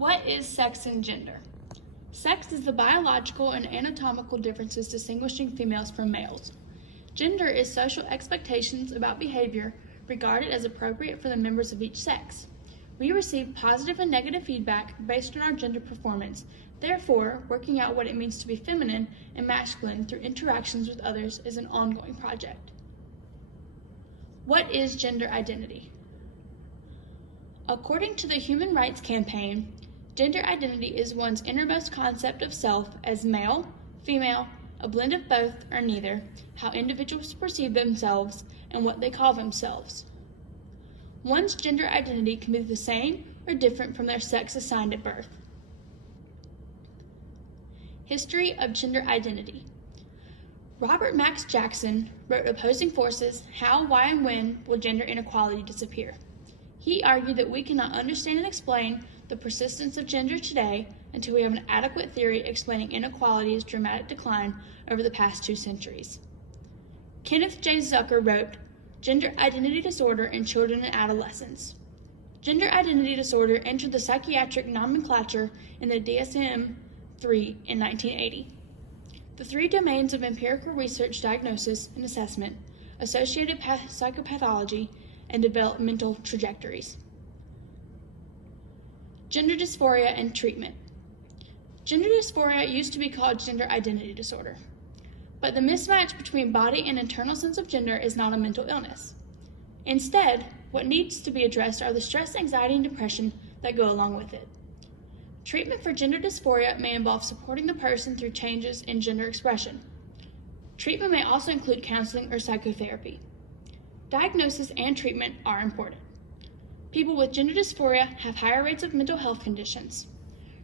What is sex and gender? Sex is the biological and anatomical differences distinguishing females from males. Gender is social expectations about behavior regarded as appropriate for the members of each sex. We receive positive and negative feedback based on our gender performance. Therefore, working out what it means to be feminine and masculine through interactions with others is an ongoing project. What is gender identity? According to the Human Rights Campaign, gender identity is one's innermost concept of self as male, female, a blend of both or neither, how individuals perceive themselves, and what they call themselves. One's gender identity can be the same or different from their sex assigned at birth. History of gender identity. Robert Max Jackson wrote Opposing Forces, How, Why, and When Will Gender Inequality Disappear? He argued that we cannot understand and explain the persistence of gender today until we have an adequate theory explaining inequality's dramatic decline over the past 2 centuries. Kenneth J. Zucker wrote, Gender Identity Disorder in Children and Adolescents. Gender identity disorder entered the psychiatric nomenclature in the DSM-3 in 1980. The 3 domains of empirical research, diagnosis, and assessment, associated psychopathology, and developmental trajectories. Gender dysphoria and treatment. Gender dysphoria used to be called gender identity disorder, but the mismatch between body and internal sense of gender is not a mental illness. Instead, what needs to be addressed are the stress, anxiety, and depression that go along with it. Treatment for gender dysphoria may involve supporting the person through changes in gender expression. Treatment may also include counseling or psychotherapy. Diagnosis and treatment are important. People with gender dysphoria have higher rates of mental health conditions.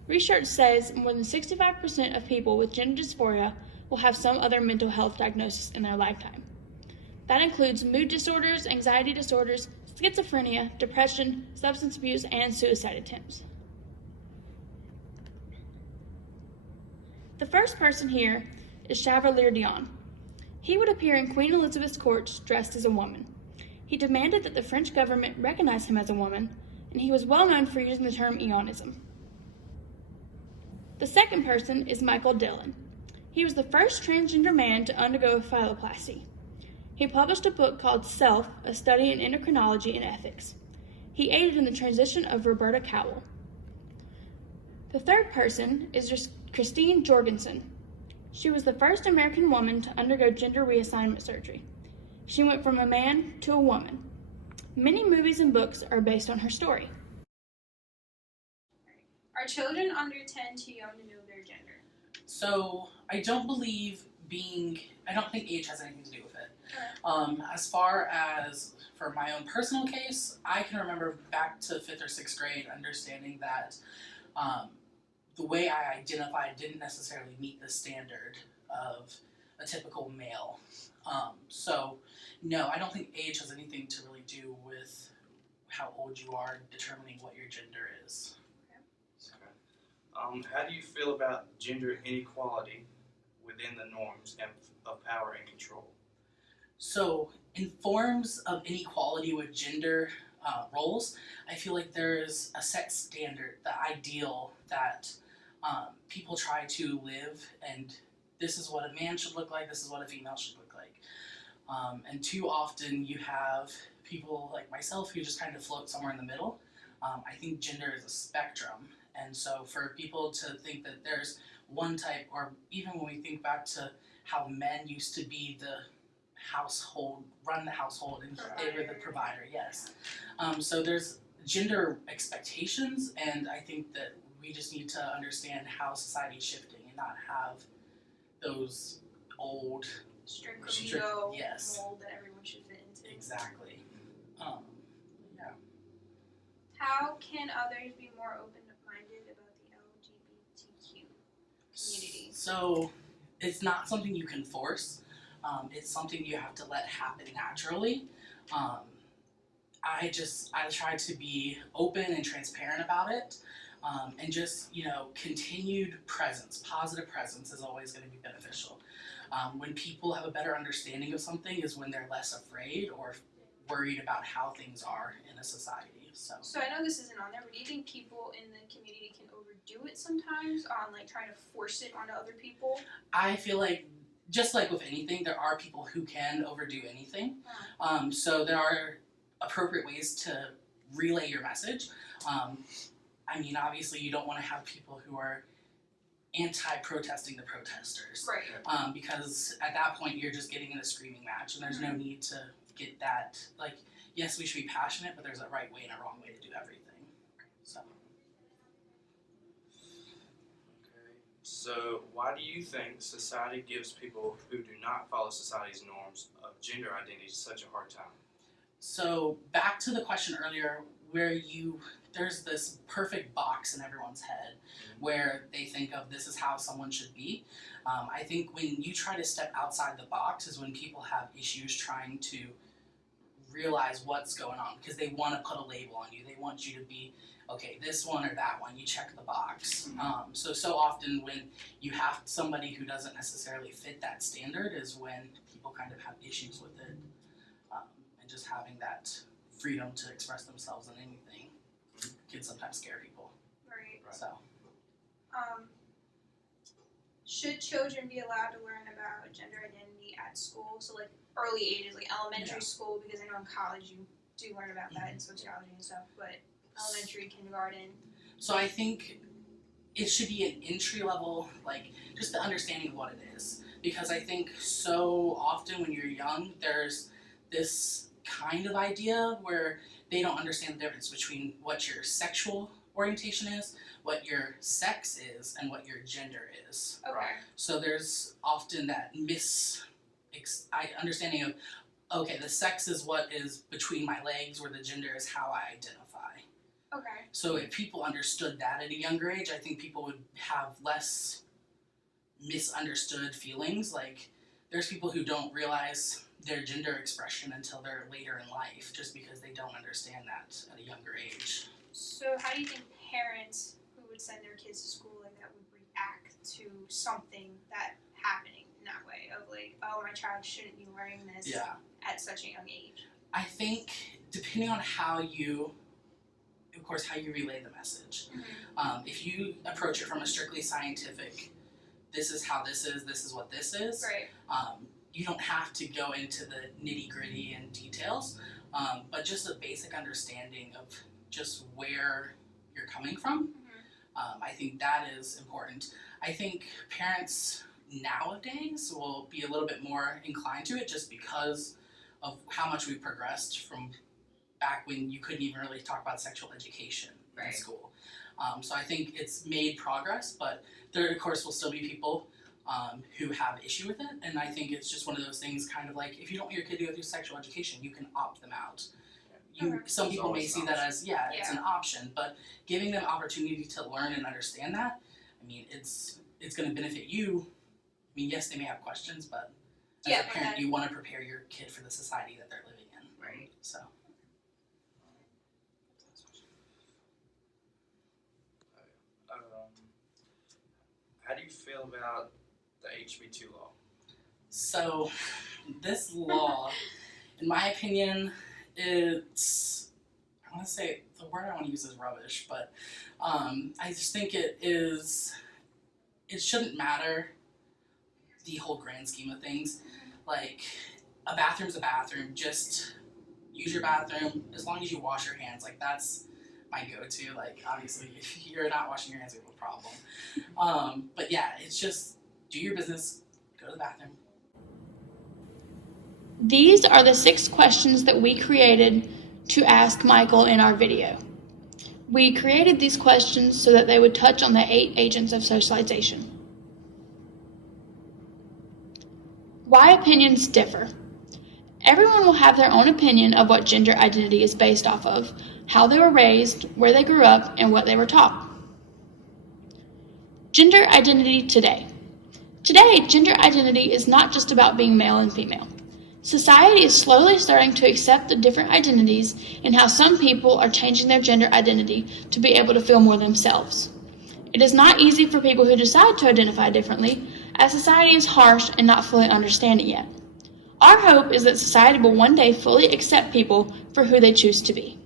Research says more than 65% of people with gender dysphoria will have some other mental health diagnosis in their lifetime. That includes mood disorders, anxiety disorders, schizophrenia, depression, substance abuse, and suicide attempts. The first person here is Chevalier D'Eon. He would appear in Queen Elizabeth's court dressed as a woman. He demanded that the French government recognize him as a woman, and he was well known for using the term Eonism. The second person is Michael Dillon. He was the first transgender man to undergo phalloplasty. He published a book called Self, A Study in Endocrinology and Ethics. He aided in the transition of Roberta Cowell. The third person is Christine Jorgensen. She was the first American woman to undergo gender reassignment surgery. She went from a man to a woman. Many movies and books are based on her story. Are children under 10 too young to know their gender? So I don't think age has anything to do with it. As far as for my own personal case, I can remember back to 5th or 6th grade understanding that the way I identified didn't necessarily meet the standard of a typical male. So no, I don't think age has anything to really do with how old you are determining what your gender is. Okay. How do you feel about gender inequality within the norms of power and control? So in forms of inequality with gender roles, I feel like there's a set standard, the ideal that people try to live, and this is what a man should look like, this is what a female should look like. And too often you have people like myself who just kind of float somewhere in the middle. I think gender is a spectrum, and so for people to think that there's one type, or even when we think back to how men used to be the household, run the household, and they were the provider, yes. So there's gender expectations, and I think that we just need to understand how society is shifting and not have those old Strict yes. mold that everyone should fit into. Exactly. Yeah. How can others be more open-minded about the LGBTQ community? So it's not something you can force. It's something you have to let happen naturally. I try to be open and transparent about it, and just, continued presence, positive presence is always going to be beneficial. When people have a better understanding of something is when they're less afraid or worried about how things are in a society. So I know this isn't on there, but do you think people in the community can overdo it sometimes on like trying to force it onto other people? I feel like, just like with anything, there are people who can overdo anything. So there are appropriate ways to relay your message. I mean, obviously, you don't want to have people who are anti-protesting the protesters. Right. Because at that point, you're just getting in a screaming match, and there's no need to get that. Like, yes, we should be passionate, but there's a right way and a wrong way to do everything. So. Okay. So why do you think society gives people who do not follow society's norms of gender identity such a hard time? So back to the question earlier, where there's this perfect box in everyone's head where they think of this is how someone should be. I think when you try to step outside the box is when people have issues trying to realize what's going on, because they want to put a label on you. They want you to be, okay, this one or that one, you check the box. So often when you have somebody who doesn't necessarily fit that standard is when people kind of have issues with it. And just having that freedom to express themselves in anything can sometimes scare people. Right. So. Should children be allowed to learn about gender identity at school? So like early ages, like elementary school, because I know in college you do learn about that in sociology and stuff, but elementary, kindergarten. So I think it should be an entry level, like just the understanding of what it is. Because I think so often when you're young, there's this kind of idea where they don't understand the difference between what your sexual orientation is, what your sex is, and what your gender is. Okay. So there's often that understanding of, okay, the sex is what is between my legs, where the gender is how I identify. Okay. So if people understood that at a younger age, I think people would have less misunderstood feelings. Like, there's people who don't realize their gender expression until they're later in life, just because they don't understand that at a younger age. So how do you think parents who would send their kids to school like that would react to something that happening in that way of like, oh, my child shouldn't be learning this at such a young age? I think depending on how you relay the message. If you approach it from a strictly scientific, this is how this is what this is. Right. You don't have to go into the nitty gritty and details, but just a basic understanding of just where you're coming from. I think that is important. I think parents nowadays will be a little bit more inclined to it just because of how much we've progressed from back when you couldn't even really talk about sexual education in school. So I think it's made progress, but there of course will still be people who have issue with it, and I think it's just one of those things, kind of like if you don't want your kid to go through sexual education, you can opt them out. Some people may see that as it's an option, but giving them opportunity to learn and understand that, I mean, it's going to benefit you. I mean, yes, they may have questions, but as a parent, you want to prepare your kid for the society that they're living in. Right. So. How do you feel about the HB2 law? So, this law, in my opinion, I want to say, the word I want to use is rubbish, but I just think it shouldn't matter, the whole grand scheme of things. Like, a bathroom's a bathroom, just use your bathroom, as long as you wash your hands, like that's my go-to. Like, obviously, if you're not washing your hands, we have a problem. But yeah, it's just, do your business, go to the bathroom. These are the 6 questions that we created to ask Michael in our video. We created these questions so that they would touch on the 8 agents of socialization. Why opinions differ. Everyone will have their own opinion of what gender identity is based off of, how they were raised, where they grew up, and what they were taught. Gender identity today. Today, gender identity is not just about being male and female. Society is slowly starting to accept the different identities and how some people are changing their gender identity to be able to feel more themselves. It is not easy for people who decide to identify differently, as society is harsh and not fully understand it yet. Our hope is that society will one day fully accept people for who they choose to be.